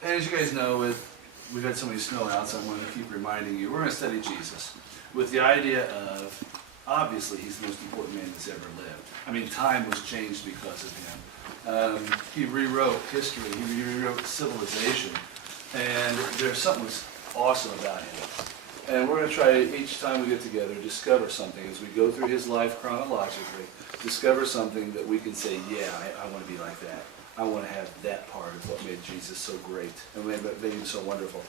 As you guys know, we've had so many snowouts, I'm going to keep reminding you, we're going to study Jesus with the idea of, obviously, he's the most important man that's ever lived. I mean, time was changed because of him. He rewrote history, he rewrote civilization, and there's something that's awesome about him. And we're going to try, each time we get together, discover something as we go through his life chronologically, discover something that we can say, yeah, I want to be like that. I want to have that part of what made Jesus so great and made him so wonderful.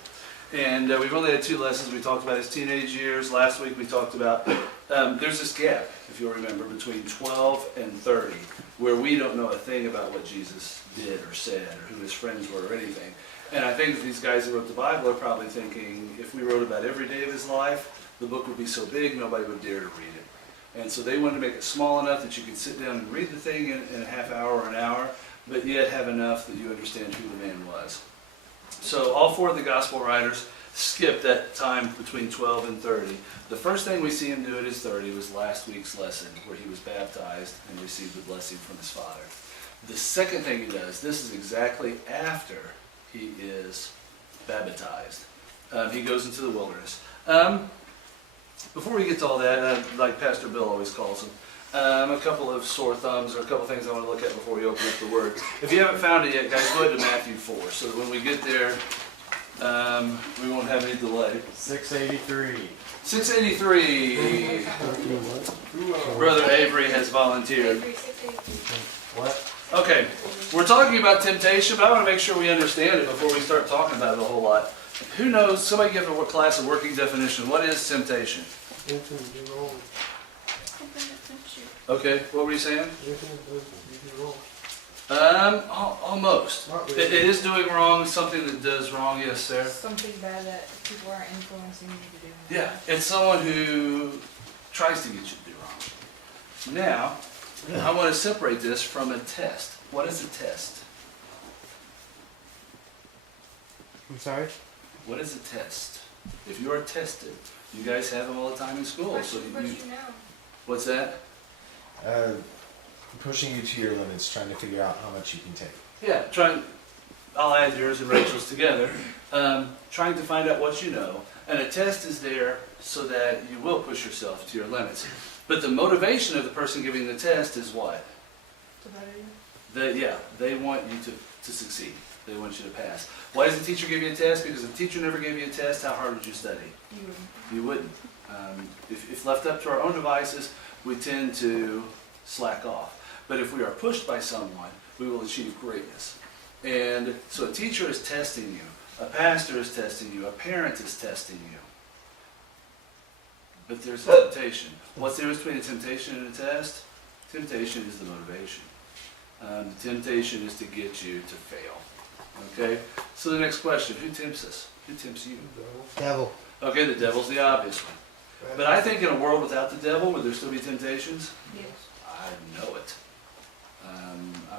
And we've only had 2 lessons. We talked about his teenage years. Last week we talked about, there's this gap, if you'll remember, between 12 and 30, where we don't know a thing about what Jesus did or said or who his friends were or anything. And I think that these guys who wrote the Bible are probably thinking, if we wrote about every day of his life, the book would be so big nobody would dare to read it. And so they wanted to make it small enough that you could sit down and read the thing in a half hour or an hour, but yet have enough that you understand who the man was. So all 4 of the gospel writers skipped that time between 12 and 30. The first thing we see him do at his 30 was last week's lesson, where he was baptized and received the blessing from his father. The second thing he does, this is exactly after he is baptized. He goes into the wilderness. Before we get to all that, like Pastor Bill always calls them, a couple of sore thumbs or a couple things I want to look at before we open up the Word. If you haven't found it yet, guys, go ahead to Matthew 4, so that when we get there, we won't have any delay. 683. 683. Brother Avery has volunteered. What? Okay, we're talking about temptation, but I want to make sure we understand it before we start talking about it a whole lot. Who knows, somebody give a class a working definition. What is temptation? Okay, what were you saying? Almost. It is doing wrong, something that does wrong, yes, Sarah? Something bad that people are influencing you to do. Yeah, it's someone who tries to get you to do wrong. Now, I want to separate this from a test. What is a test? I'm sorry? What is a test? If you are tested, you guys have them all the time in school. So what's that? Pushing you to your limits, trying to figure out how much you can take. Yeah, I'll add yours and Rachel's together. Trying to find out what you know. And a test is there so that you will push yourself to your limits. But the motivation of the person giving the test is what? They want you to succeed. They want you to pass. Why does the teacher give you a test? Because if the teacher never gave you a test, how hard would you study? You wouldn't. If left up to our own devices, we tend to slack off. But if we are pushed by someone, we will achieve greatness. And so a teacher is testing you. A pastor is testing you. A parent is testing you. But there's a temptation. What's the difference between a temptation and a test? Temptation is the motivation. Temptation is to get you to fail. Okay? So the next question, who tempts us? Who tempts you? Devil. Okay, the devil's the obvious one. But I think in a world without the devil, would there still be temptations? Yes. I know it.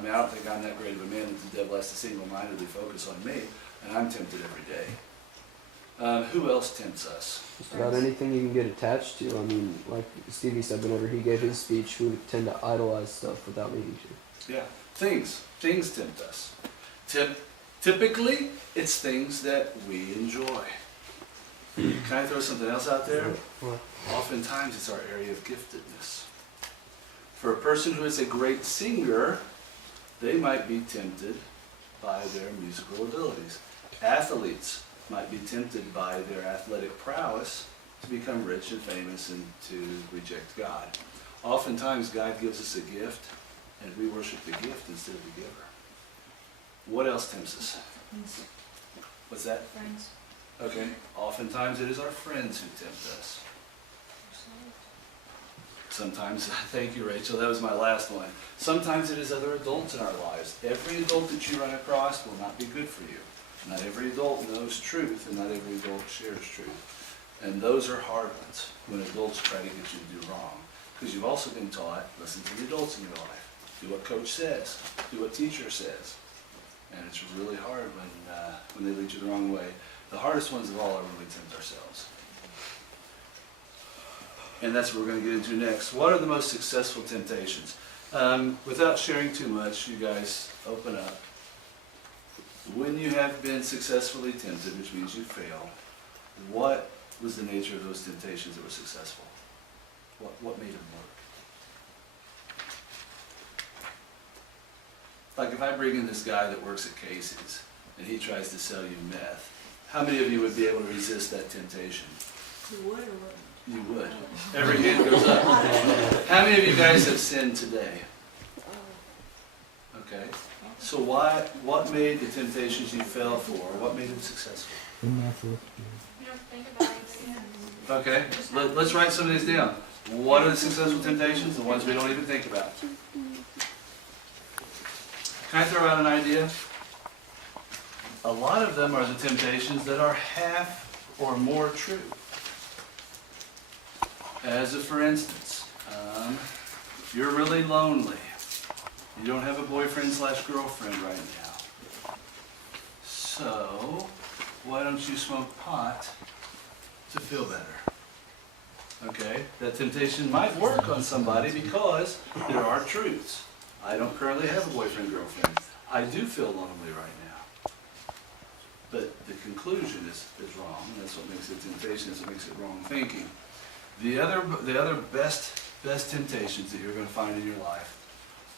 I don't think I'm that great of a man that the devil has to single-mindedly focus on me, and I'm tempted every day. Who else tempts us? Just about anything you can get attached to. I mean, like Stevie said, whenever he gave his speech, we would tend to idolize stuff without needing to. Yeah, things tempt us. Typically, it's things that we enjoy. Can I throw something else out there? What? Oftentimes, it's our area of giftedness. For a person who is a great singer, they might be tempted by their musical abilities. Athletes might be tempted by their athletic prowess to become rich and famous and to reject God. Oftentimes, God gives us a gift, and we worship the gift instead of the giver. What else tempts us? Friends. What's that? Friends. Okay. Oftentimes, it is our friends who tempt us. Sometimes, thank you, Rachel, that was my last one. Sometimes it is other adults in our lives. Every adult that you run across will not be good for you. Not every adult knows truth, and not every adult shares truth. And those are hard ones, when adults try to get you to do wrong. Because you've also been taught, listen to the adults in your life. Do what coach says. Do what teacher says. And it's really hard when they lead you the wrong way. The hardest ones of all are when we tempt ourselves. And that's what we're going to get into next. What are the most successful temptations? Without sharing too much, you guys open up. when you have been successfully tempted, which means you fail, what was the nature of those temptations that were successful? What made them work? Like if I bring in this guy that works at Casey's and he tries to sell you meth, how many of you would be able to resist that temptation? You would or wouldn't? You would. Every hand goes up. How many of you guys have sinned today? Okay. So what made the temptations you fell for? What made them successful? You don't think about it. Okay. Let's write some of these down. What are the successful temptations? The ones we don't even think about. Can I throw out an idea? A lot of them are the temptations that are half or more true. As a for instance, you're really lonely. You don't have a boyfriend/girlfriend right now. So, why don't you smoke pot to feel better? Okay, that temptation might work on somebody because there are truths. I don't currently have a boyfriend/girlfriend. I do feel lonely right now. But the conclusion is wrong. That's what makes it temptation, that's what makes it wrong thinking. The other best temptations that you're going to find in your life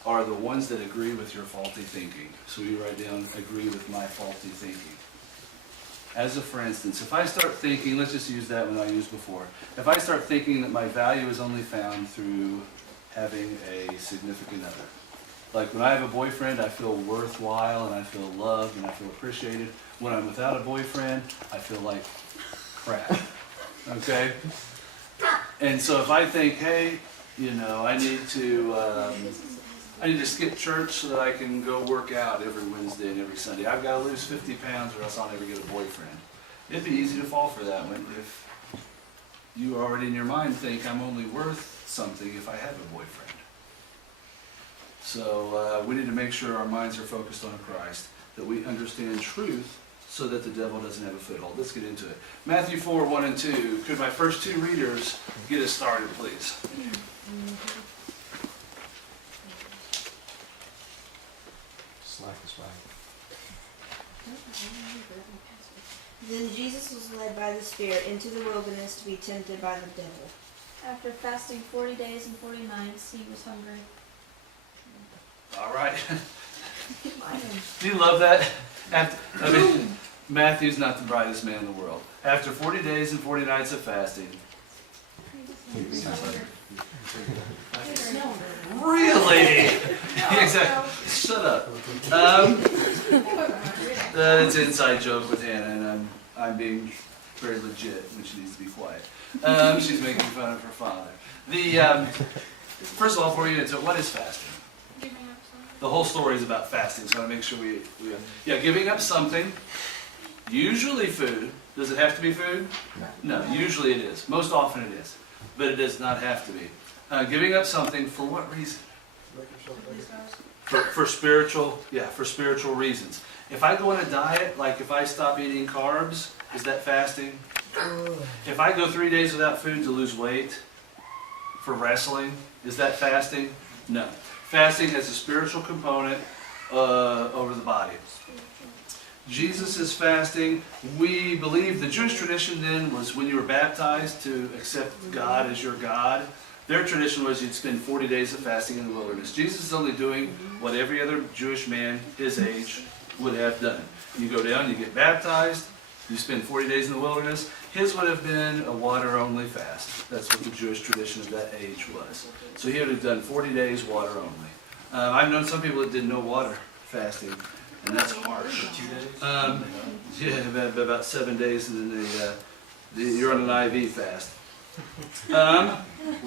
are the ones that agree with your faulty thinking. So you write down, agree with my faulty thinking. As a for instance, if I start thinking, let's just use that one I used before. If I start thinking that my value is only found through having a significant other. Like when I have a boyfriend, I feel worthwhile and I feel loved and I feel appreciated. When I'm without a boyfriend, I feel like crap. Okay? And so if I think, hey, I need to skip church so that I can go work out every Wednesday and every Sunday. I've got to lose 50 pounds or else I'll never get a boyfriend. It'd be easy to fall for that one if you already in your mind think I'm only worth something if I have a boyfriend. So we need to make sure our minds are focused on Christ, that we understand truth so that the devil doesn't have a foothold. Let's get into it. Matthew 4, 1 and 2. Could my first two readers get us started, please? Slack is right. Then Jesus was led by the Spirit into the wilderness to be tempted by the devil. After fasting 40 days and 40 nights, he was hungry. All right. Do you love that? Matthew's not the brightest man in the world. After 40 days and 40 nights of fasting. Really? Exactly. Shut up. It's an inside joke with Hannah, and I'm being very legit when she needs to be quiet. She's making fun of her father. First of all, before we get into it, what is fasting? The whole story is about fasting, so I want to make sure we giving up something, usually food. Does it have to be food? No, usually it is. Most often it is, but it does not have to be. Giving up something for what reason? For spiritual reasons. If I go on a diet, like if I stop eating carbs, is that fasting? If I go 3 days without food to lose weight for wrestling, is that fasting? No. Fasting has a spiritual component over the body. Jesus is fasting. We believe the Jewish tradition then was when you were baptized to accept God as your God. Their tradition was you'd spend 40 days of fasting in the wilderness. Jesus is only doing what every other Jewish man his age would have done. You go down, you get baptized, you spend 40 days in the wilderness. His would have been a water-only fast. That's what the Jewish tradition of that age was. So he would have done 40 days water only. I've known some people that did no water fasting, and that's harsh. 2 days? About 7 days, and then you're on an IV fast.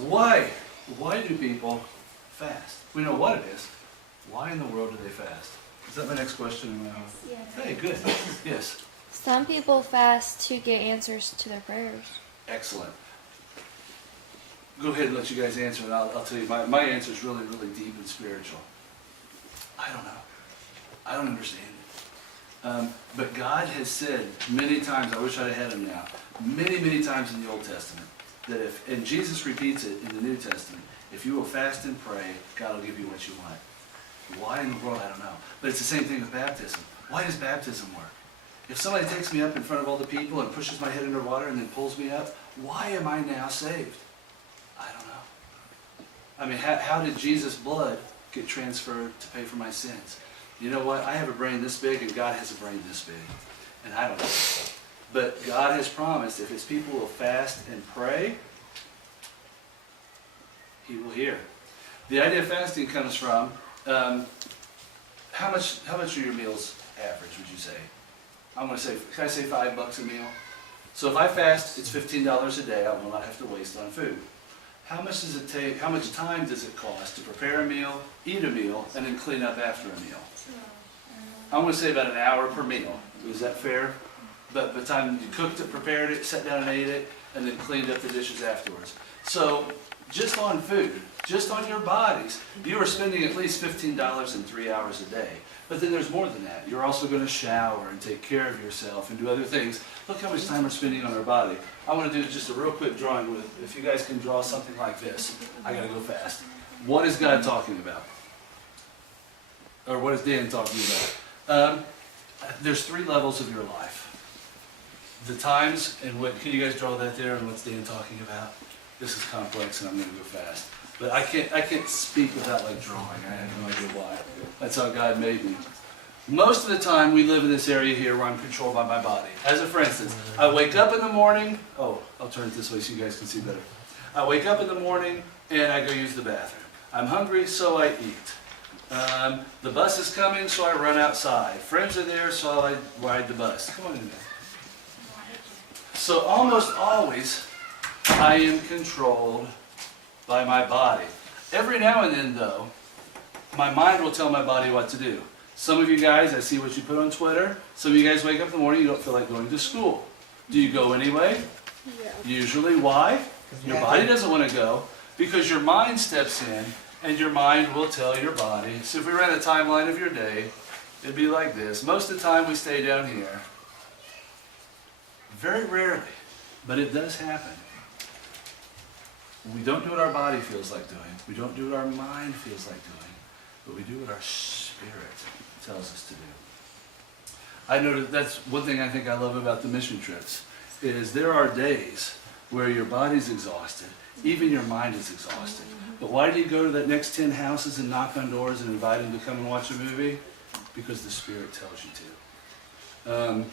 Why? Why do people fast? We know what it is. Why in the world do they fast? Is that my next question? Yes. Hey, good. Yes. Some people fast to get answers to their prayers. Excellent. Go ahead and let you guys answer, and I'll tell you, my answer is really, really deep and spiritual. I don't know. I don't understand it. But God has said many times, I wish I had him now, many, many times in the Old Testament, that and Jesus repeats it in the New Testament, if you will fast and pray, God will give you what you want. Why in the world? I don't know. But it's the same thing with baptism. Why does baptism work? If somebody takes me up in front of all the people and pushes my head underwater and then pulls me up, why am I now saved? I don't know. I mean, how did Jesus' blood get transferred to pay for my sins? You know what? I have a brain this big and God has a brain this big. And I don't know. But God has promised if his people will fast and pray, he will hear. The idea of fasting comes from, how much are your meals average, would you say? I'm going to say, can I say $5 a meal? So if I fast, it's $15 a day. I will not have to waste on food. How much does it take, how much time does it cost to prepare a meal, eat a meal, and then clean up after a meal? I'm going to say about an hour per meal. Is that fair? But by the time you cooked it, prepared it, sat down and ate it, and then cleaned up the dishes afterwards. So just on food, just on your bodies, you are spending at least $15 in 3 hours a day. But then there's more than that. You're also going to shower and take care of yourself and do other things. Look how much time we're spending on our body. I want to do just a real quick drawing with, if you guys can draw something like this. I got to go fast. What is God talking about? Or what is Dan talking about? There's 3 levels of your life. The times and what, can you guys draw that there and what's Dan talking about? This is complex and I'm going to go fast. But I can't speak without like drawing. I have no idea why. That's how God made me. Most of the time we live in this area here where I'm controlled by my body. As a for instance, I wake up in the morning. Oh, I'll turn it this way so you guys can see better. I wake up in the morning and I go use the bathroom. I'm hungry, so I eat. The bus is coming, so I run outside. Friends are there, so I ride the bus. Come on in there. So almost always I am controlled by my body. Every now and then, though, my mind will tell my body what to do. Some of you guys, I see what you put on Twitter. Some of you guys wake up in the morning, you don't feel like going to school. Do you go anyway? Yeah. Usually. Why? Your body doesn't want to go because your mind steps in and your mind will tell your body. So if we ran a timeline of your day, it'd be like this. Most of the time we stay down here. Very rarely, but it does happen. We don't do what our body feels like doing. We don't do what our mind feels like doing. But we do what our spirit tells us to do. I know that's one thing I think I love about the mission trips, is there are days where your body's exhausted, even your mind is exhausted. But why do you go to that next 10 houses and knock on doors and invite them to come and watch a movie? Because the Spirit tells you to.